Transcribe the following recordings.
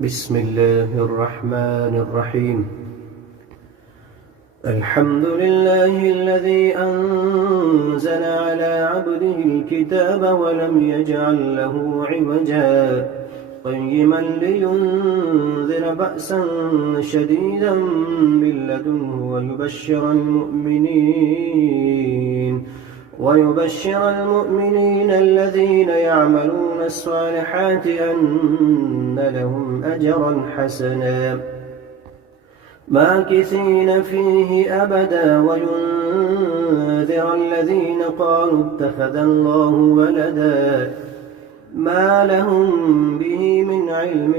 بسم الله الرحمن الرحيم. الحمد لله الذي أنزل على عبده الكتاب ولم يجعل له عوجا قيما لينذر بأسا شديدا من لدنه ويبشر المؤمنين الذين يعملون الصالحات أن لهم أجرا حسنا ماكثين فيه أبدا وينذر الذين قالوا اتخذ الله ولدا ما لهم به من علم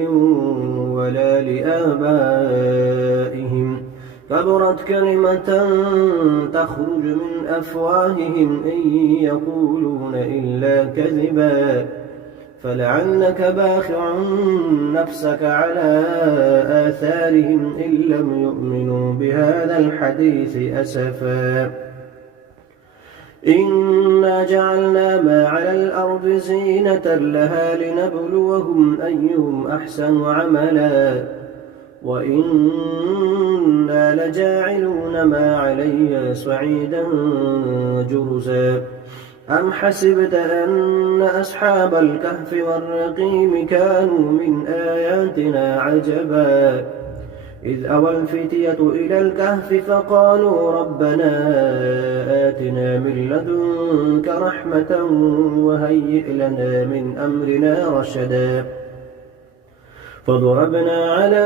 ولا لآبائهم كبرت كلمة تخرج من أفواههم إن يقولون إلا كذبا فلعلك باخع نفسك على آثارهم إن لم يؤمنوا بهذا الحديث أسفا إنا جعلنا ما على الأرض زينة لها لنبلوهم أيهم أحسن عملا وإنا لجاعلون ما عليها صعيدا جرزا أم حسبت أن أصحاب الكهف والرقيم كانوا من آياتنا عجبا إذ أوى الفتية إلى الكهف فقالوا ربنا آتنا من لدنك رحمة وهيئ لنا من أمرنا رشدا فضربنا على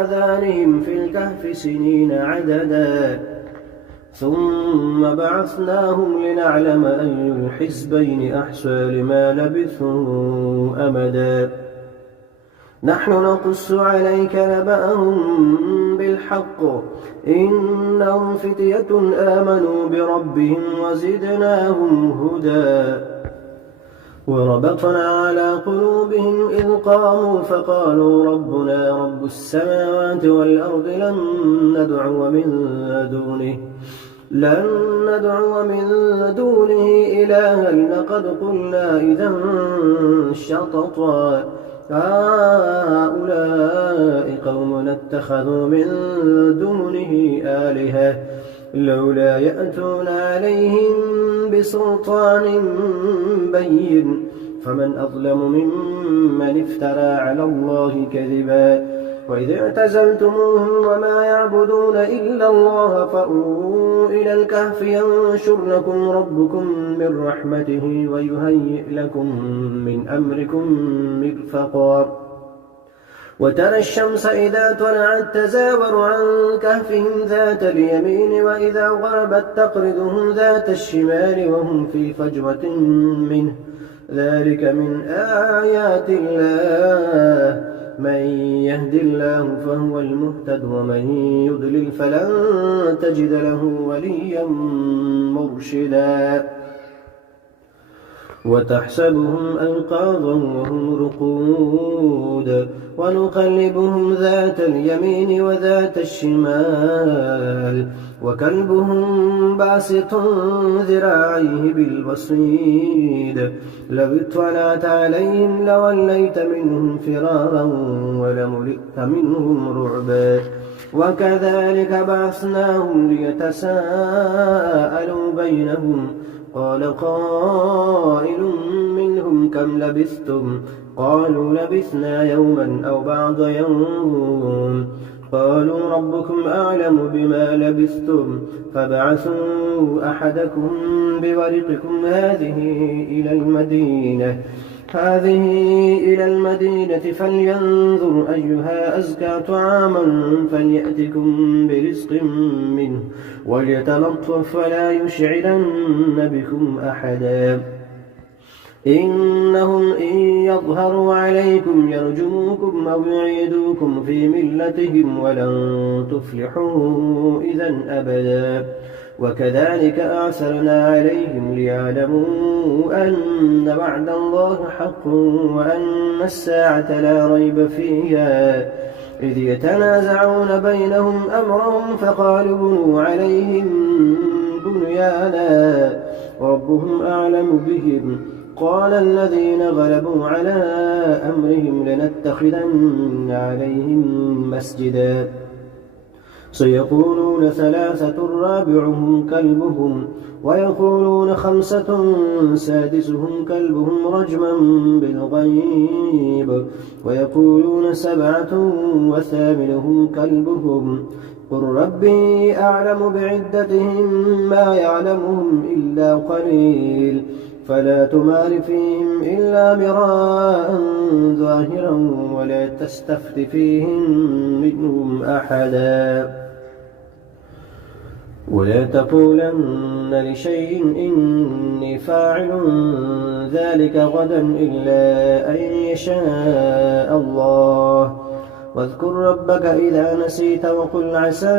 آذانهم في الكهف سنين عددا ثم بعثناهم لنعلم أي الحزبين أحصى لما لبثوا أمدا نحن نقص عليك نبأهم بالحق إنهم فتية آمنوا بربهم وزدناهم هدى وربطنا على قلوبهم إذ قاموا فقالوا ربنا رب السماوات والأرض لن ندعو من دونه إلها لقد قلنا إذا شططا هؤلاء قومنا اتخذوا من دونه آلهة لولا يأتون عليهم بسلطان بين فمن أظلم ممن افترى على الله كذبا وإذ اعتزلتموهم وما يعبدون إلا الله فأووا إلى الكهف ينشر لكم ربكم من رحمته ويهيئ لكم من أمركم مرفقا وترى الشمس إذا طلعت تزاور عن كهفهم ذات اليمين وإذا غربت تقرضهم ذات الشمال وهم في فجوة منه ذلك من آيات الله من يهد الله فهو المهتد ومن يضلل فلن تجد له وليا مرشدا وتحسبهم أيقاظا وهم رقود ونقلبهم ذات اليمين وذات الشمال وكلبهم باسط ذراعيه بالوصيد لو اطلعت عليهم لوليت منهم فرارا ولملئت منهم رعبا وكذلك بعثناهم ليتساءلوا بينهم قال قائل منهم كم لبثتم قالوا لبثنا يوما أو بعض يوم قالوا ربكم أعلم بما لبثتم فابعثوا أحدكم بورقكم هذه إلى المدينة فلينظر أيها أزكى طعاما فليأتكم برزق منه وليتلطف ولا يشعرن بكم أحدا إنهم إن يظهروا عليكم يرجموكم أو يعيدوكم في ملتهم ولن تفلحوا إذا أبدا وكذلك أعثرنا عليهم ليعلموا أن وعد الله حق وأن الساعة لا ريب فيها إذ يتنازعون بينهم أمرهم فقالوا بنوا عليهم بنيانا ربهم أعلم بهم قال الذين غلبوا على أمرهم لنتخذن عليهم مسجدا سيقولون ثلاثة رابعهم كلبهم ويقولون خمسة سادسهم كلبهم رجما بالغيب ويقولون سبعة وثامنهم كلبهم قل ربي أعلم بعدتهم ما يعلمهم إلا قليل فلا تمار فيهم إلا مراء ظاهرا ولا تستفت فيهم منهم أحدا ولا تقولن لشيء إني فاعل ذلك غدا إلا أن يشاء الله واذكر ربك إذا نسيت وقل عسى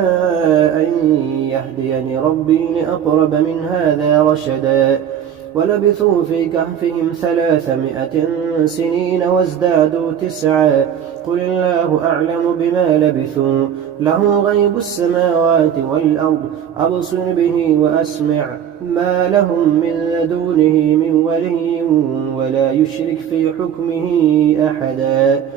أن يهديني ربي لأقرب من هذا رشدا ولبثوا في كهفهم 300 سنين وازدادوا 9 قل الله أعلم بما لبثوا له غيب السماوات والأرض أبصر به وأسمع ما لهم من دونه من ولي ولا يشرك في حكمه أحدا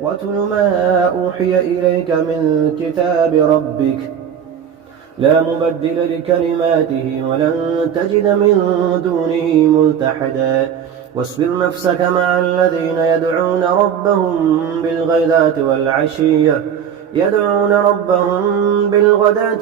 واتل ما أوحي إليك من كتاب ربك لا مبدل لكلماته ولن تجد من دونه ملتحدا واصبر نفسك مع الذين يدعون ربهم بالغداة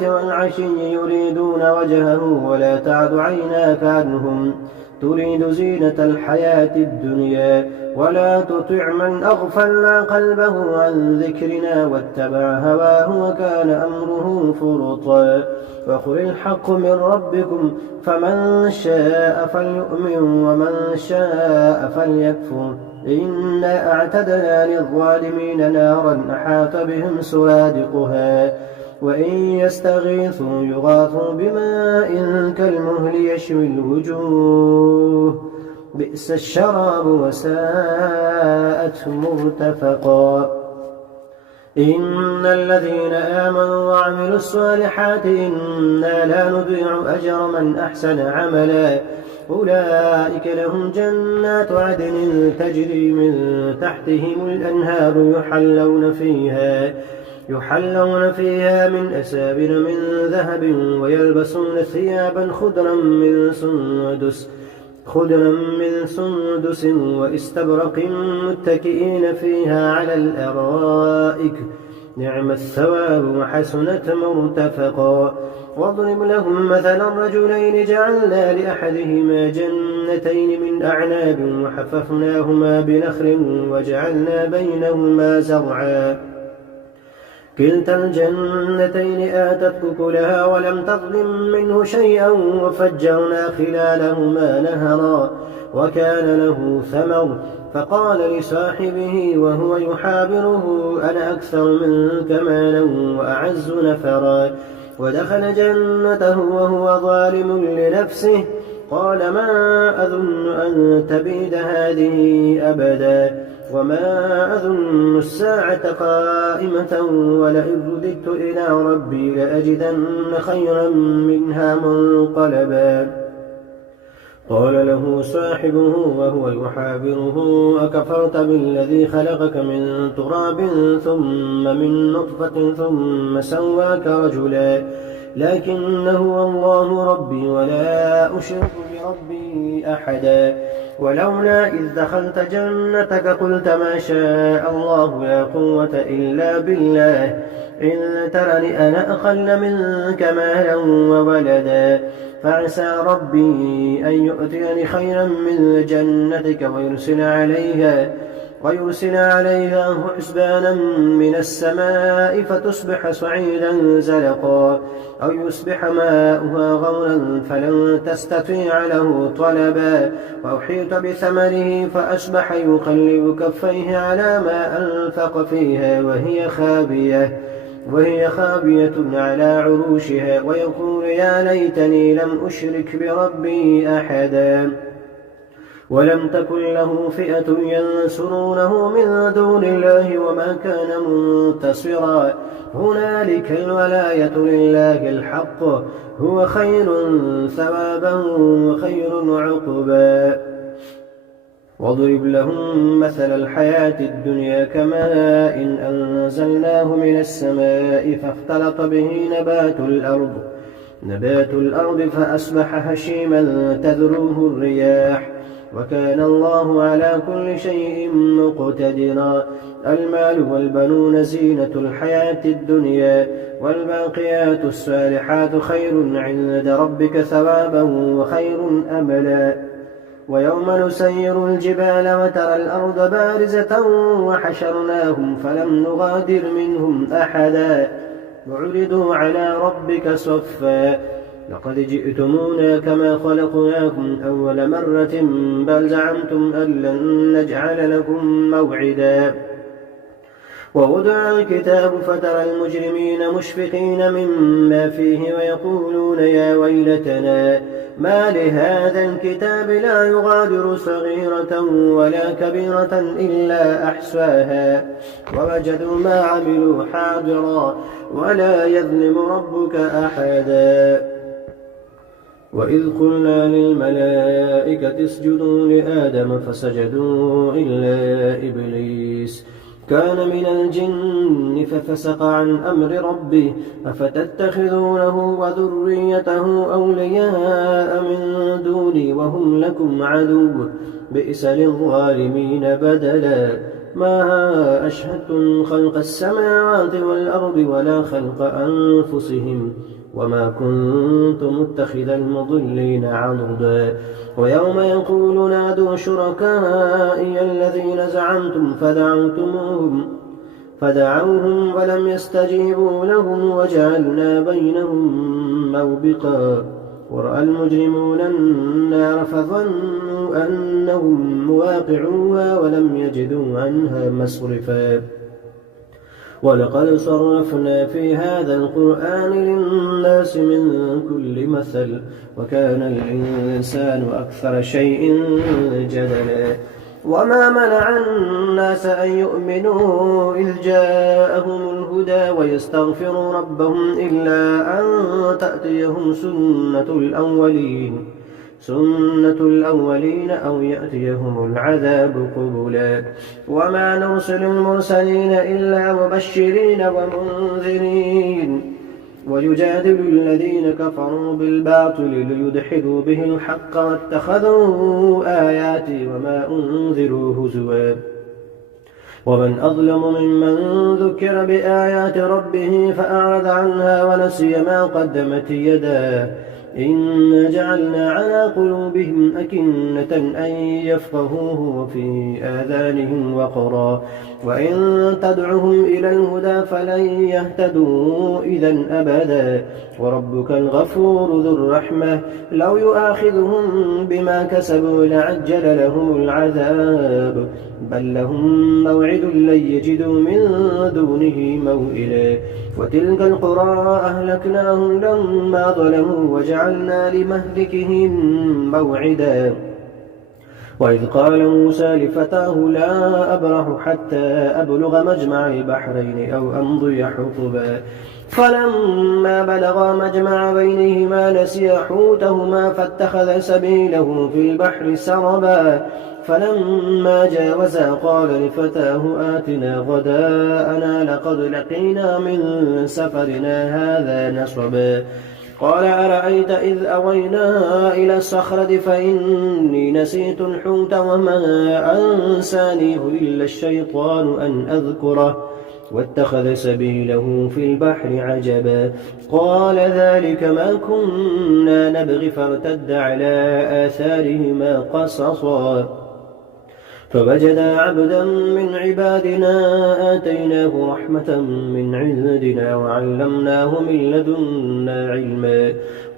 والعشي يريدون وجهه ولا تعد عيناك عنهم تريد زينة الحياة الدنيا ولا تطع من أغفلنا قلبه عن ذكرنا واتبع هواه وكان أمره فرطا وقل الحق من ربكم فمن شاء فليؤمن ومن شاء فليكفر إنا أعتدنا للظالمين نارا أحاط بهم سرادقها وإن يستغيثوا يغاثوا بماء كالمهل يشوي الوجوه بئس الشراب وساءت مرتفقا إن الذين آمنوا وعملوا الصالحات إنا لا نضيع أجر من أحسن عملا أولئك لهم جنات عدن تجري من تحتهم الأنهار يحلون فيها من أسابر من ذهب ويلبسون ثيابا خضرا من سندس واستبرق متكئين فيها على الأرائك نعم الثواب وحسنت مرتفقا واضرب لهم مثلا رجلين جعلنا لأحدهما جنتين من أعناب وحففناهما بنخل وجعلنا بينهما زرعا كلتا الجنتين آتت أكلها ولم تظلم منه شيئا وفجرنا خلالهما نهرا وكان له ثمر فقال لصاحبه وهو يحاوره أنا أكثر منك مالا وأعز نفرا ودخل جنته وهو ظالم لنفسه قال ما أظن أن تبيد هذه أبدا وما أظن الساعة قائمة ولئن رددت إلى ربي لأجدن خيرا منها منقلبا قال له صاحبه وهو يحاوره أكفرت بالذي خلقك من تراب ثم من نطفة ثم سواك رجلا لكن هو الله ربي ولا أشرك بربي أحدا ولولا إذ دخلت جنتك قلت ما شاء الله لا قوة إلا بالله إن ترني أنا أقل منك مالا وولدا فعسى ربي أن يؤتيني خيرا من جنتك ويرسل عليها حسبانا من السماء فتصبح صعيدا زلقا أو يصبح ماؤها غورا فلن تستطيع له طلبا وأحيط بثمره فأصبح يقلب كفيه على ما أنفق فيها وهي خابية على عروشها ويقول يا ليتني لم أشرك بربي أحدا ولم تكن له فئة ينصرونه من دون الله وما كان منتصرا هنالك الولاية لله الحق هو خير ثوابا وخير عقبا واضرب لهم مثل الحياة الدنيا كماء إن أنزلناه من السماء فاختلط به نبات الأرض فأصبح هشيما تذروه الرياح وكان الله على كل شيء مقتدرا المال والبنون زينة الحياة الدنيا والباقيات الصالحات خير عند ربك ثوابا وخير أملا ويوم نسير الجبال وترى الأرض بارزة وحشرناهم فلم نغادر منهم أحدا وعرضوا على ربك صفا لقد جئتمونا كما خلقناكم أول مرة بل زعمتم أن لن نجعل لكم موعدا ووضع الكتاب فترى المجرمين مشفقين مما فيه ويقولون يا ويلتنا ما لهذا الكتاب لا يغادر صغيرة ولا كبيرة إلا أحصاها ووجدوا ما عملوا حاضرا ولا يظلم ربك أحدا وإذ قلنا للملائكة اسجدوا لآدم فسجدوا إلا إبليس كان من الجن ففسق عن أمر ربه أفتتخذونه وذريته أولياء من دوني وهم لكم عدو بئس للظالمين بدلا ما أشهدتم خلق السماوات والأرض ولا خلق أنفسهم وما كنت متخذ المضلين عضدا ويوم يقول نادوا شركائي الذين زعمتم فدعوهم ولم يستجيبوا لهم وجعلنا بينهم موبقا ورأى المجرمون النار فظنوا أنهم مواقعوها ولم يجدوا عنها مصرفا ولقد صرفنا في هذا القرآن للناس من كل مثل وكان الإنسان أكثر شيء جدلا وما منع الناس أن يؤمنوا إذ جاءهم الهدى ويستغفروا ربهم إلا أن تأتيهم سنة الأولين أو يأتيهم العذاب قبلا وما نرسل المرسلين إلا مبشرين ومنذرين ويجادل الذين كفروا بالباطل ليدحضوا به الحق واتخذوا آياتي وما أنذروا هزوا ومن أظلم ممن ذكر بآيات ربه فأعرض عنها ونسي ما قدمت يداه إنا جعلنا على قلوبهم أكنة أن يفقهوه وفي آذانهم وقرا وإن تدعهم إلى الهدى فلن يهتدوا إذا أبدا وربك الغفور ذو الرحمة لو يؤاخذهم بما كسبوا لعجل لهم العذاب بل لهم موعد لن يجدوا من دونه موئلا وتلك القرى أهلكناهم لما ظلموا وجعلنا لمهلكهم موعدا وإذ قال موسى لفتاه لا أبرح حتى أبلغ مجمع البحرين أو أمضي حقبا فلما بلغا مجمع بينهما نسيا حوتهما فاتخذ سبيله في البحر سربا فلما جاوزا قال لفتاه آتنا غداءنا لقد لقينا من سفرنا هذا نصبا قال أرأيت إذ أوينا إلى الصخرة فإني نسيت الحوت وما أنسانيه إلا الشيطان أن أذكره واتخذ سبيله في البحر عجبا قال ذلك ما كنا نبغي فارتد على آثارهما قصصا فوجدا عبدا من عبادنا آتيناه رحمة من عندنا وعلمناه من لدنا علما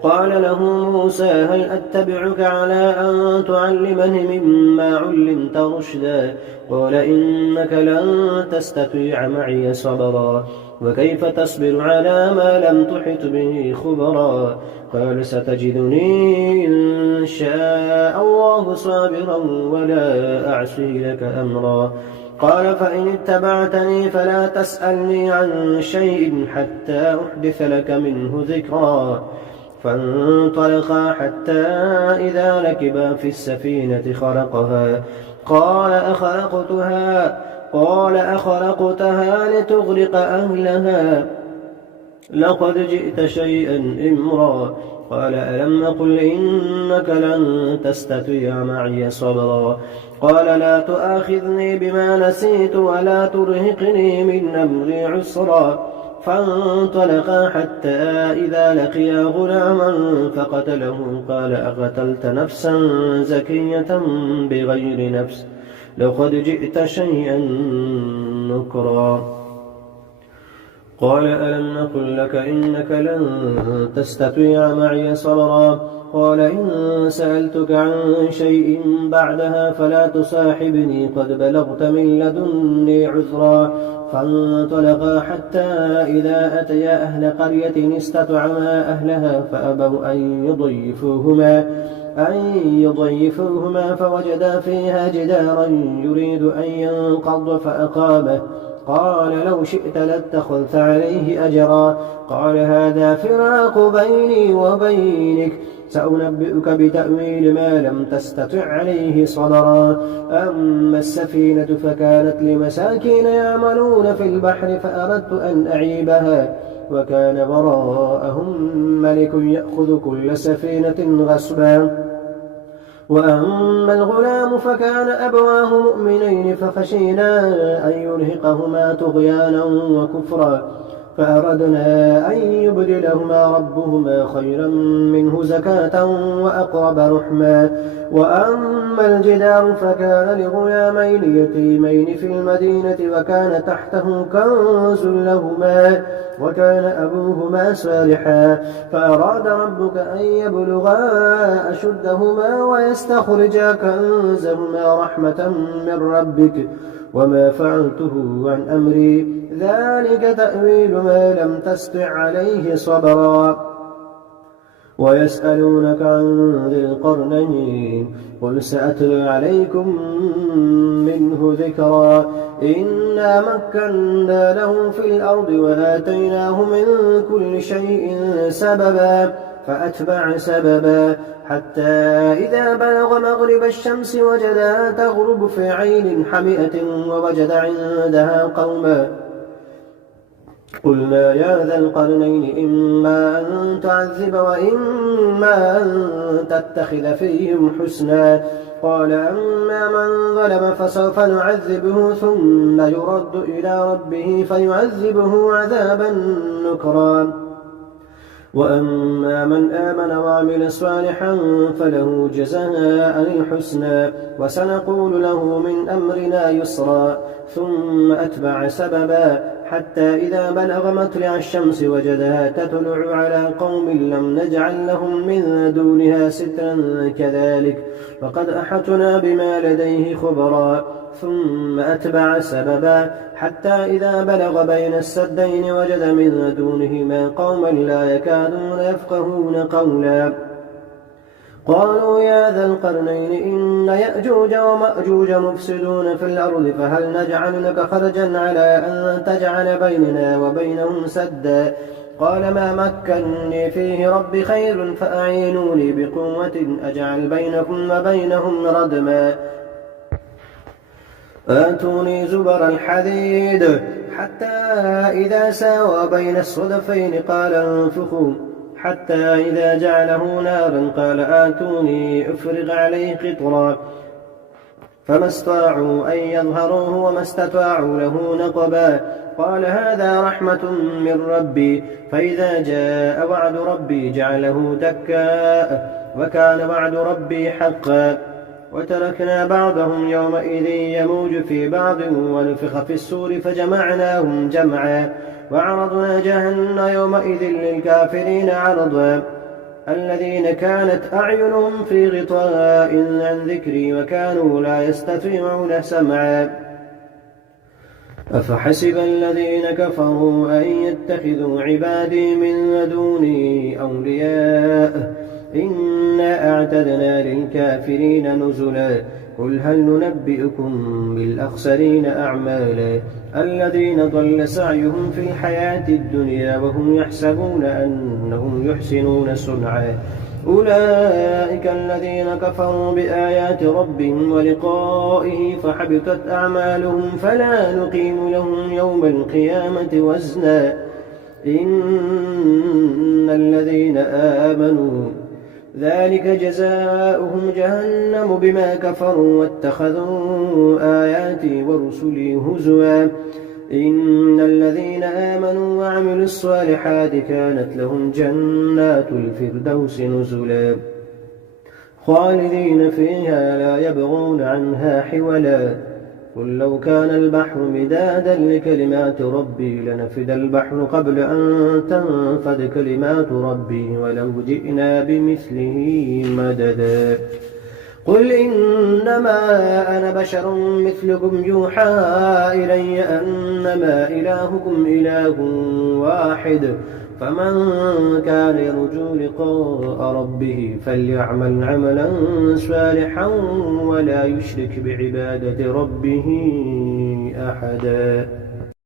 قال له موسى هل أتبعك على أن تعلمني مما علمت رشدا قال إنك لن تستطيع معي صبرا وكيف تصبر على ما لم تحط به خبرا قال ستجدني إن شاء الله صابرا ولا أعصي لك أمرا قال فإن اتبعتني فلا تسألني عن شيء حتى أحدث لك منه ذكرا فانطلقا حتى إذا ركبا في السفينة خرقها قال أخرقتها لتغرق أهلها لقد جئت شيئا إمرا قال ألم أقل إنك لن تستطيع معي صبرا قال لا تؤاخذني بما نسيت ولا ترهقني من أمري عسرا فانطلقا حتى إذا لقيا غلاما فقتله قال أقتلت نفسا زكية بغير نفس لقد جئت شيئا نكرا قال ألم نقل لك إنك لن تستطيع معي صبرا قال إن سألتك عن شيء بعدها فلا تصاحبني قد بلغت من لدني عذرا فانطلقا حتى إذا أتيا أهل قرية استطعما أهلها فأبوا أن يضيفوهما فوجدا فيها جدارا يريد أن ينقض فأقامه قال لو شئت لاتخذت عليه أجرا قال هذا فراق بيني وبينك سأنبئك بتأويل ما لم تستطع عليه صبرا أما السفينة فكانت لمساكين يعملون في البحر فأردت أن أعيبها وكان وراءهم ملك يأخذ كل سفينة غصبا وأما الغلام فكان أبواه مؤمنين فخشينا أن يرهقهما طغيانا وكفرا فأردنا أن يبدلهما ربهما خيرا منه زكاة وأقرب رحما وأما الجدار فكان لغلامين يتيمين في المدينة وكان تحته كنز لهما وكان أبوهما صالحا فأراد ربك أن يبلغا أشدهما ويستخرجا كنزهما رحمة من ربك وما فعلته عن أمري ذلك تأويل ما لم تستطع عليه صبرا ويسألونك عن ذي القرنين قل سأتلو عليكم منه ذكرا إنا مكنا له في الأرض وآتيناه من كل شيء سببا فأتبع سببا حتى إذا بلغ مغرب الشمس وجدها تغرب في عين حمئة ووجد عندها قوما قلنا يا ذا القرنين إما أن تعذب وإما أن تتخذ فيهم حسنا قال أما من ظلم فسوف نعذبه ثم يرد إلى ربه فيعذبه عذابا نكرا وأما من آمن وعمل صالحا فله جزاء الحسنى وسنقول له من أمرنا يسرا ثم أتبع سببا حتى إذا بلغ مطلع الشمس وجدها تطلع على قوم لم نجعل لهم من دونها سترا كذلك وقد أحطنا بما لديه خبرا ثم أتبع سببا حتى إذا بلغ بين السدين وجد من دونهما قوما لا يكادون يفقهون قولا قالوا يا ذا القرنين إن يأجوج ومأجوج مفسدون في الأرض فهل نجعل لك خرجا على أن تجعل بيننا وبينهم سدا قال ما مكنني فيه ربي خير فأعينوني بقوة أجعل بينكم وبينهم ردما آتوني زبر الحديد حتى إذا ساوى بين الصدفين قال انفخوا حتى إذا جعله نارا قال آتوني أفرغ عليه قطرا فما استطاعوا أن يظهروه وما استطاعوا له نقبا قال هذا رحمة من ربي فإذا جاء وعد ربي جعله دكاء وكان وعد ربي حقا وتركنا بعضهم يومئذ يموج في بعض ونفخ في السور فجمعناهم جمعا وعرضنا جهنم يومئذ للكافرين عرضا الذين كانت أعينهم في غطاء عن ذكري وكانوا لا يستطيعون سمعا أفحسب الذين كفروا أن يتخذوا عبادي من دوني أولياء إنا أعتدنا للكافرين نزلا قل هل ننبئكم بالأخسرين أعمالا الذين ضل سعيهم في الحياة الدنيا وهم يحسبون أنهم يحسنون صنعا أولئك الذين كفروا بآيات ربهم ولقائه فحبطت أعمالهم فلا نقيم لهم يوم القيامة وزنا إن الذين آمنوا ذلك جزاؤهم جهنم بما كفروا واتخذوا آياتي ورسلي هزوا إن الذين آمنوا وعملوا الصالحات كانت لهم جنات الفردوس نزلا خالدين فيها لا يبغون عنها حولا قل لو كان البحر مدادا لكلمات ربي لنفد البحر قبل أن تنفد كلمات ربي ولو جئنا بمثله مددا قل إنما أنا بشر مثلكم يوحى إلي أنما إلهكم إله واحد فمن كان يرجو لقاء ربه فليعمل عملا صالحا ولا يشرك بعبادة ربه أحدا.